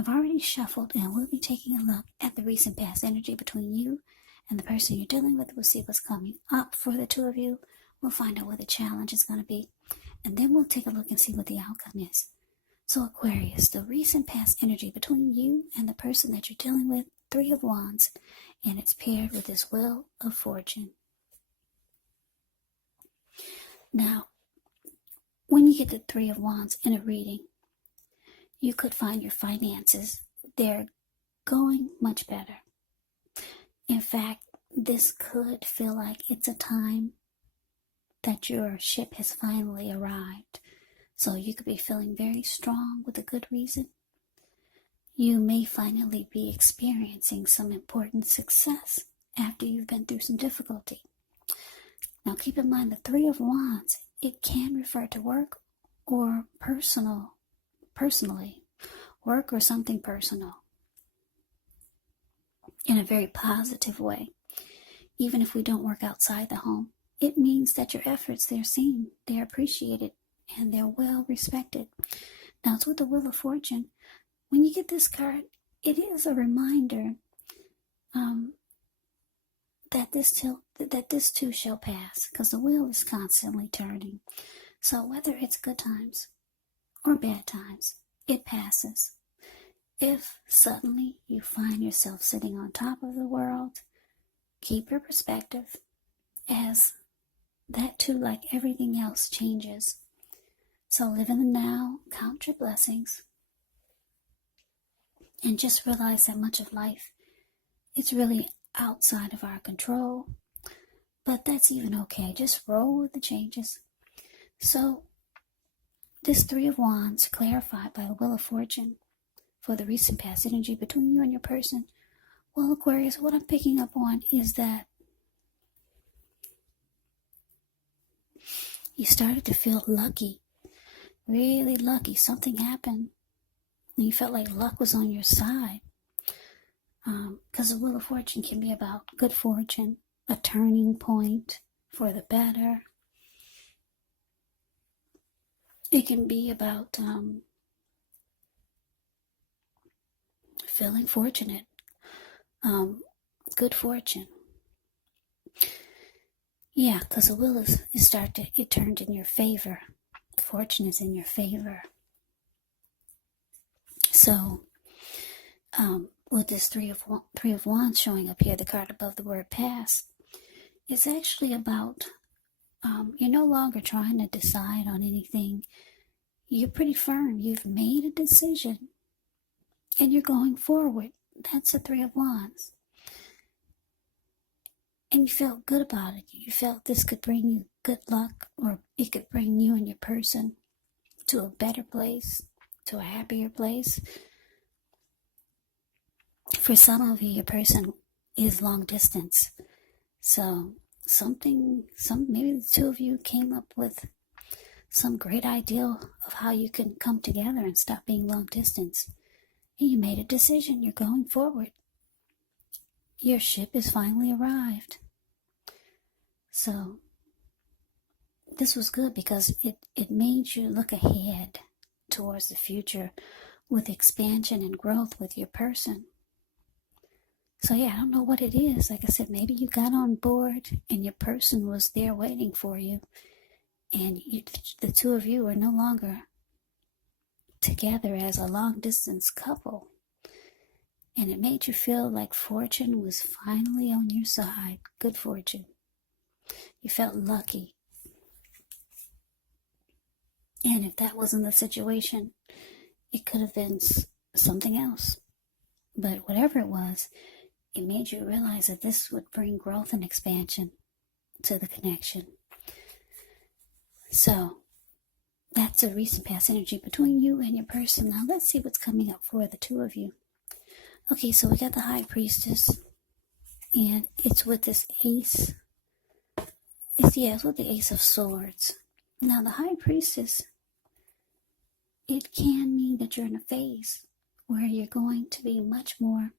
I've already shuffled, and we'll be taking a look at the recent past energy between you and the person you're dealing with. We'll see what's coming up for the two of you. We'll find out what the challenge is going to be, and then we'll take a look and see what the outcome is. So Aquarius, the recent past energy between you and the person that you're dealing with, Three of Wands, and it's paired with this Wheel of Fortune. Now, when you get the Three of Wands in a reading, you could find your finances, they're going much better. In fact, this could feel like it's a time that your ship has finally arrived. So you could be feeling very strong with a good reason. You may finally be experiencing some important success after you've been through some difficulty. Now keep in mind the Three of Wands, it can refer to work or personally, work or something personal in a very positive way. Even if we don't work outside the home, it means that your efforts, they're seen, they're appreciated, and they're well respected. Now it's with the Wheel of Fortune. When you get this card, it is a reminder that this too shall pass, because the wheel is constantly turning. So whether it's good times or bad times, it passes. If suddenly you find yourself sitting on top of the world, keep your perspective, as that too, like everything else, changes. So live in the now, count your blessings, and just realize that much of life, it's really outside of our control, but that's even okay. Just roll with the changes. So this Three of Wands, clarified by the Wheel of Fortune, for the recent past energy between you and your person. Well, Aquarius, what I'm picking up on is that you started to feel lucky, really lucky. Something happened and you felt like luck was on your side. Because the Wheel of Fortune can be about good fortune, a turning point for the better. It can be about feeling fortunate, good fortune. Yeah, because the wheel it turned in your favor. Fortune is in your favor. So, with this Three of Wands showing up here, the card above the word past, it's actually about you're no longer trying to decide on anything. You're pretty firm. You've made a decision, and you're going forward. That's the Three of Wands. And you felt good about it. You felt this could bring you good luck, or it could bring you and your person to a better place, to a happier place. For some of you, your person is long distance. So maybe the two of you came up with some great ideal of how you can come together and stop being long distance. And you made a decision. You're going forward. Your ship has finally arrived. So this was good because it made you look ahead towards the future with expansion and growth with your person. So yeah, I don't know what it is. Like I said, maybe you got on board and your person was there waiting for you. And the two of you are no longer together as a long-distance couple. And it made you feel like fortune was finally on your side. Good fortune. You felt lucky. And if that wasn't the situation, it could have been something else. But whatever it was, it made you realize that this would bring growth and expansion to the connection. So that's a recent past energy between you and your person. Now let's see what's coming up for the two of you. Okay, so we got the High Priestess, and it's with this Ace. It's with the Ace of Swords. Now the High Priestess, it can mean that you're in a phase where you're going to be much more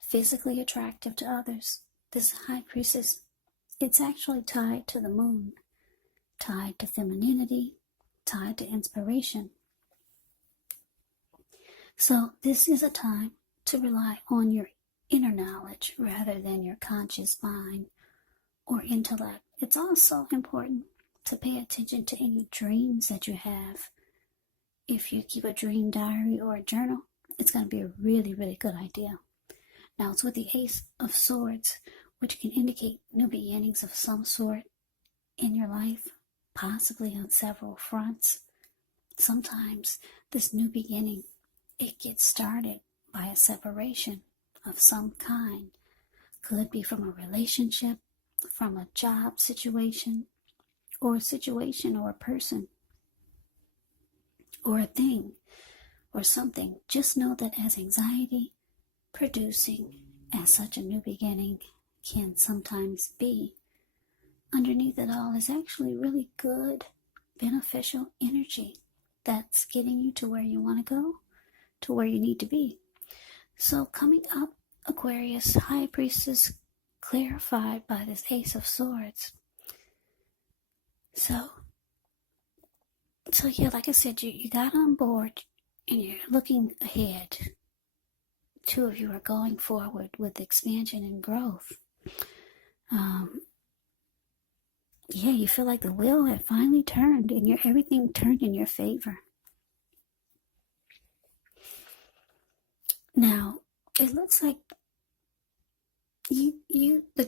physically attractive to others. This High Priestess, it's actually tied to the moon, tied to femininity, tied to inspiration. So this is a time to rely on your inner knowledge rather than your conscious mind or intellect. It's also important to pay attention to any dreams that you have. If you keep a dream diary or a journal, it's going to be a really, really good idea. Now it's with the Ace of Swords, which can indicate new beginnings of some sort in your life, possibly on several fronts. Sometimes this new beginning, it gets started by a separation of some kind. Could be from a relationship, from a job situation, or a situation or a person, or a thing, or something. Just know that as anxiety producing as such a new beginning can sometimes be, underneath it all is actually really good, beneficial energy that's getting you to where you want to go, to where you need to be. So coming up, Aquarius, High Priestess, clarified by this Ace of Swords. So yeah, like I said, you got on board and you're looking ahead. Two of you are going forward with expansion and growth. Yeah, you feel like the wheel had finally turned and everything turned in your favor. Now, it looks like the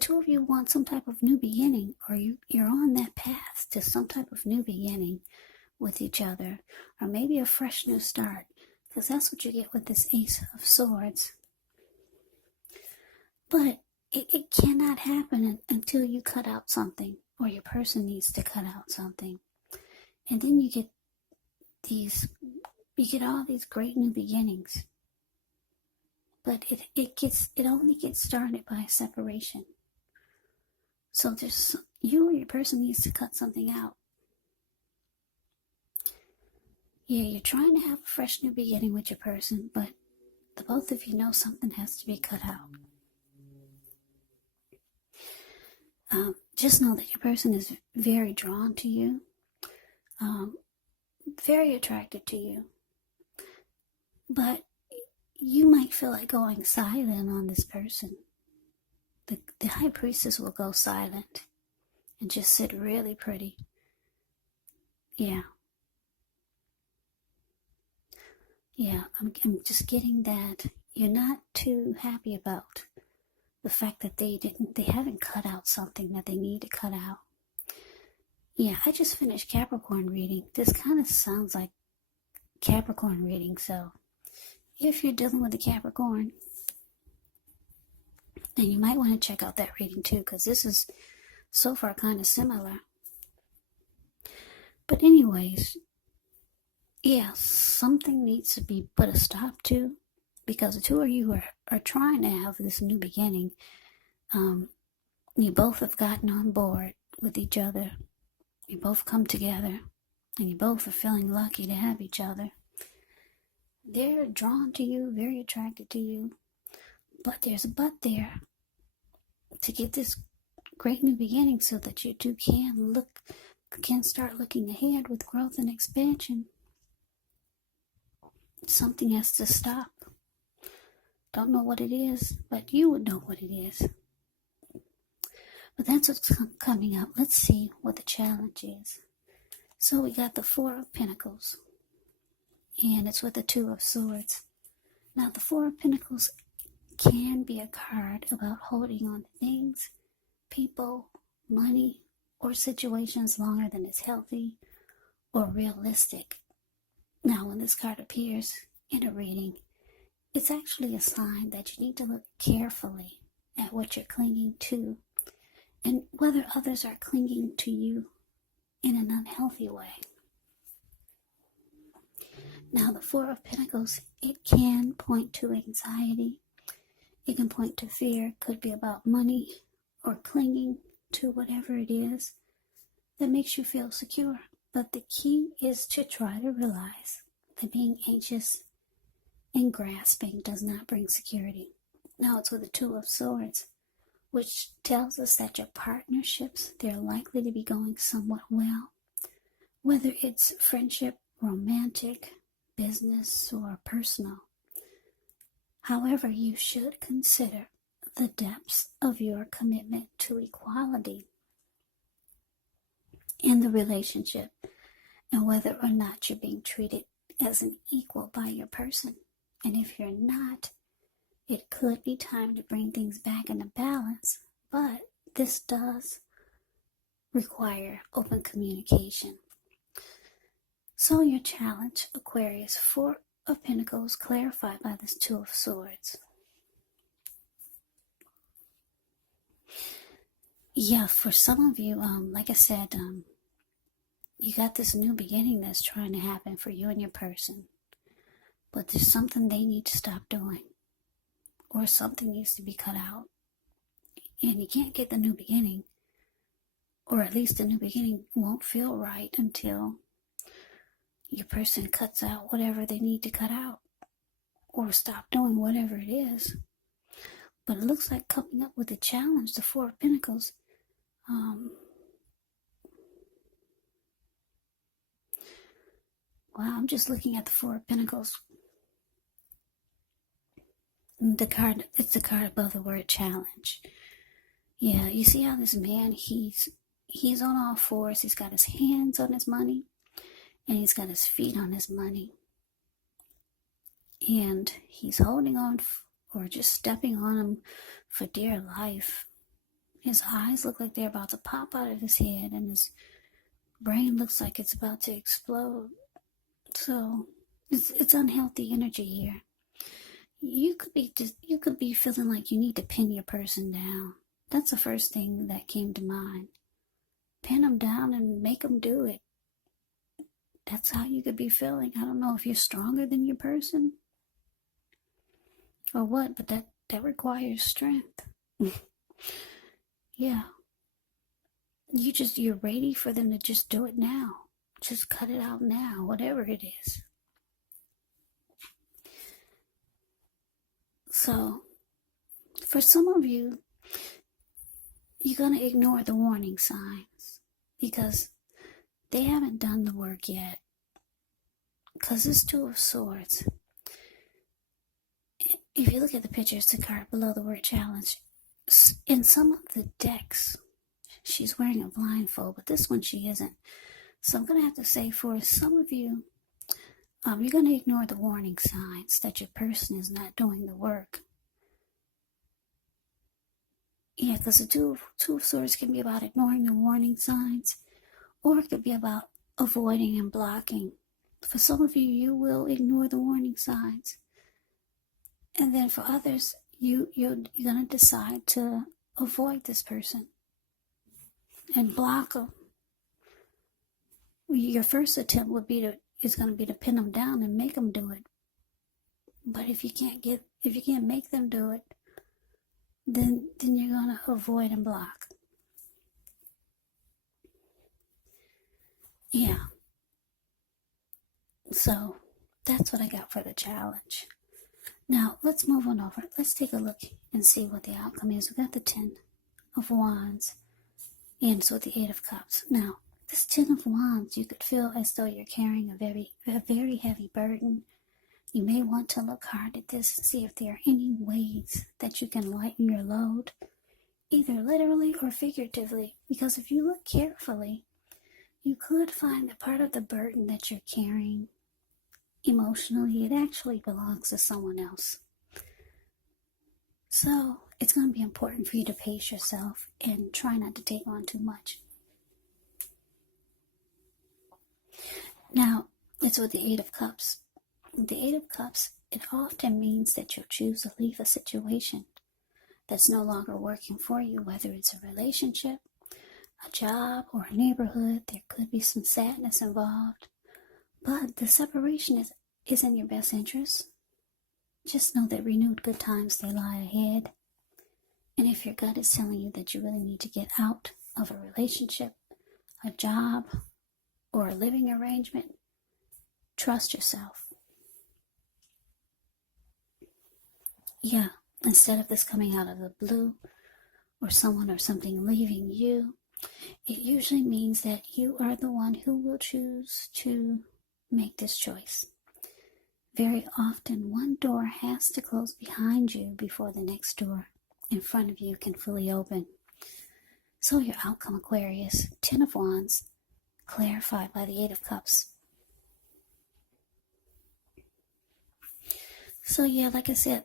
two of you want some type of new beginning, or you're on that path to some type of new beginning with each other, or maybe a fresh new start, because that's what you get with this Ace of Swords. But it cannot happen until you cut out something, or your person needs to cut out something. And then you get all these great new beginnings. But it only gets started by separation. So you or your person needs to cut something out. Yeah, you're trying to have a fresh new beginning with your person, but the both of you know something has to be cut out. Just know that your person is very drawn to you, very attracted to you, but you might feel like going silent on this person. The High Priestess will go silent and just sit really pretty. Yeah, I'm just getting that you're not too happy about the fact that they haven't cut out something that they need to cut out. Yeah, I just finished Capricorn reading. This kind of sounds like Capricorn reading, so if you're dealing with a Capricorn, then you might want to check out that reading too, because this is so far kind of similar. But anyways, yeah, something needs to be put a stop to, because the two of you are trying to have this new beginning. You both have gotten on board with each other. You both come together, and you both are feeling lucky to have each other. They're drawn to you, very attracted to you, but there's a but there to get this great new beginning so that you two can start looking ahead with growth and expansion. Something has to stop. Don't know what it is, but you would know what it is. But that's what's coming up. Let's see what the challenge is. So we got the Four of Pentacles, and it's with the Two of Swords. Now the Four of Pentacles can be a card about holding on to things, people, money, or situations longer than is healthy or realistic. Now when this card appears in a reading, it's actually a sign that you need to look carefully at what you're clinging to and whether others are clinging to you in an unhealthy way. Now the Four of Pentacles, it can point to anxiety. It can point to fear. It could be about money or clinging to whatever it is that makes you feel secure. But the key is to try to realize that being anxious and grasping does not bring security. Now it's with the Two of Swords, which tells us that your partnerships, they're likely to be going somewhat well. Whether it's friendship, romantic, business, or personal. However, you should consider the depths of your commitment to equality in the relationship and whether or not you're being treated as an equal by your person. And if you're not, it could be time to bring things back into balance, but this does require open communication. So your challenge, Aquarius, 4 of Pentacles, clarified by this 2 of Swords. Yeah, for some of you, like I said, you got this new beginning that's trying to happen for you and your person. But there's something they need to stop doing. Or something needs to be cut out. And you can't get the new beginning. Or at least the new beginning won't feel right until your person cuts out whatever they need to cut out. Or stop doing whatever it is. But it looks like coming up with a challenge, the 4 of Pentacles. Wow, I'm just looking at the 4 of Pentacles. The card, it's the card above the word challenge. Yeah, you see how this man, he's on all fours. He's got his hands on his money, and he's got his feet on his money. And he's holding on, or just stepping on him for dear life. His eyes look like they're about to pop out of his head, and his brain looks like it's about to explode. So it's unhealthy energy here. You could be feeling like you need to pin your person down. That's the first thing that came to mind. Pin them down and make them do it. That's how you could be feeling. I don't know if you're stronger than your person or what, but that requires strength. Yeah. You're ready for them to just do it now. Just cut it out now, whatever it is. So, for some of you, you're going to ignore the warning signs because they haven't done the work yet. Because this 2 of Swords, if you look at the picture, it's the card below the word challenge. In some of the decks, she's wearing a blindfold, but this one she isn't. So I'm going to have to say for some of you, you're going to ignore the warning signs that your person is not doing the work. Yeah, because the two of Swords can be about ignoring the warning signs, or it could be about avoiding and blocking. For some of you, you will ignore the warning signs. And then for others, you're going to decide to avoid this person and block them. Your first attempt is going to be to pin them down and make them do it. But if you can't make them do it, then you're going to avoid and block. Yeah. So that's what I got for the challenge. Now let's move on over. Let's take a look and see what the outcome is. We got the 10 of Wands ends with the 8 of Cups. Now, this 10 of Wands, you could feel as though you're carrying a very heavy burden. You may want to look hard at this and see if there are any ways that you can lighten your load, either literally or figuratively, because if you look carefully, you could find that part of the burden that you're carrying emotionally, it actually belongs to someone else. So it's going to be important for you to pace yourself and try not to take on too much. Now, it's with the 8 of Cups. The 8 of Cups, it often means that you'll choose to leave a situation that's no longer working for you, whether it's a relationship, a job, or a neighborhood. There could be some sadness involved. But the separation is in your best interest. Just know that renewed good times, they lie ahead. And if your gut is telling you that you really need to get out of a relationship, a job, or a living arrangement, trust yourself. Yeah, instead of this coming out of the blue, or someone or something leaving you, it usually means that you are the one who will choose to make this choice. Very often, one door has to close behind you before the next door in front of you can fully open. So your outcome, Aquarius, 10 of Wands, clarified by the 8 of Cups. So yeah, like I said,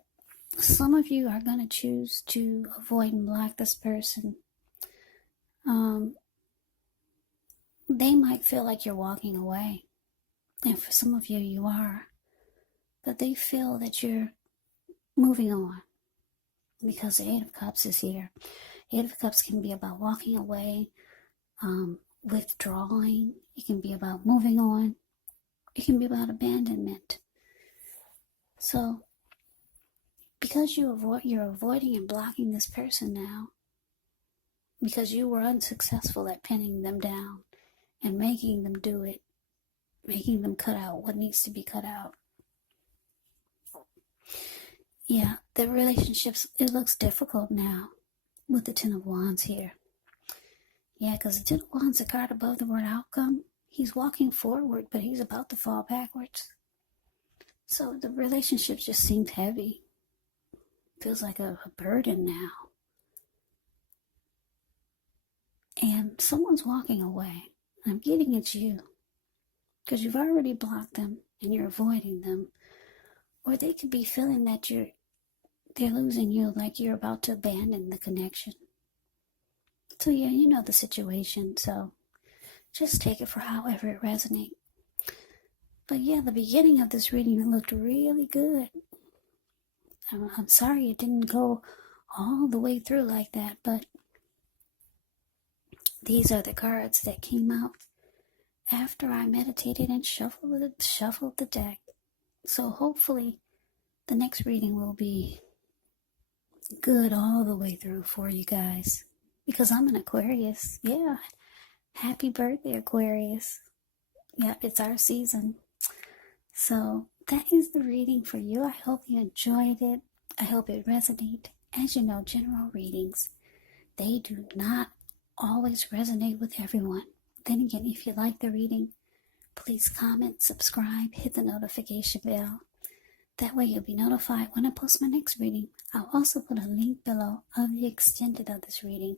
some of you are going to choose to avoid and block this person. They might feel like you're walking away. And for some of you, you are. But they feel that you're moving on. Because the 8 of Cups is here. 8 of Cups can be about walking away, withdrawing. It can be about moving on. It can be about abandonment. So, because you're avoiding and blocking this person now, because you were unsuccessful at pinning them down and making them do it, making them cut out what needs to be cut out. Yeah, the relationships, it looks difficult now with the 10 of Wands here. Yeah, because the 10 of Wands, the card above the word outcome, he's walking forward, but he's about to fall backwards. So the relationship just seems heavy. Feels like a burden now. And someone's walking away. I'm getting it's you. Because you've already blocked them and you're avoiding them. Or they could be feeling that they're losing you, like you're about to abandon the connection. So yeah, you know the situation, so just take it for however it resonates. But yeah, the beginning of this reading looked really good. I'm sorry it didn't go all the way through like that, but these are the cards that came out after I meditated and shuffled the deck. So hopefully the next reading will be good all the way through for you guys. Because I'm an Aquarius. Yeah. Happy birthday, Aquarius. Yeah, it's our season. So that is the reading for you. I hope you enjoyed it. I hope it resonated. As you know, general readings, they do not always resonate with everyone. Then again, if you like the reading, please comment, subscribe, hit the notification bell. That way you'll be notified when I post my next reading. I'll also put a link below of the extended of this reading,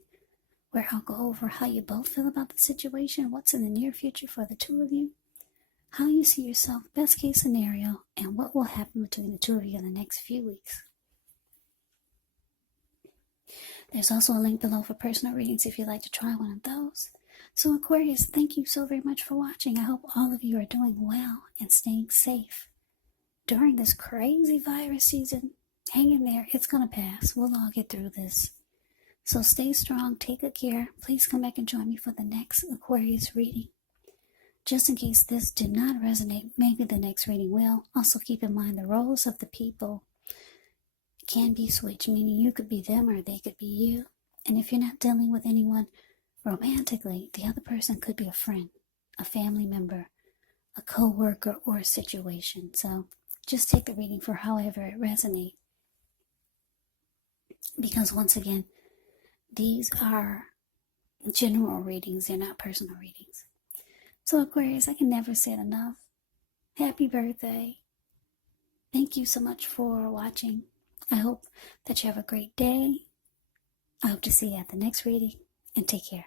where I'll go over how you both feel about the situation, what's in the near future for the two of you, how you see yourself, best case scenario, and what will happen between the two of you in the next few weeks. There's also a link below for personal readings if you'd like to try one of those. So Aquarius, thank you so very much for watching. I hope all of you are doing well and staying safe during this crazy virus season. Hang in there. It's going to pass. We'll all get through this. So stay strong. Take good care. Please come back and join me for the next Aquarius reading. Just in case this did not resonate, maybe the next reading will. Also keep in mind the roles of the people can be switched, meaning you could be them or they could be you. And if you're not dealing with anyone romantically, the other person could be a friend, a family member, a co-worker, or a situation. So just take the reading for however it resonates. Because once again, these are general readings, they're not personal readings. So Aquarius, I can never say it enough. Happy birthday. Thank you so much for watching. I hope that you have a great day. I hope to see you at the next reading, and take care.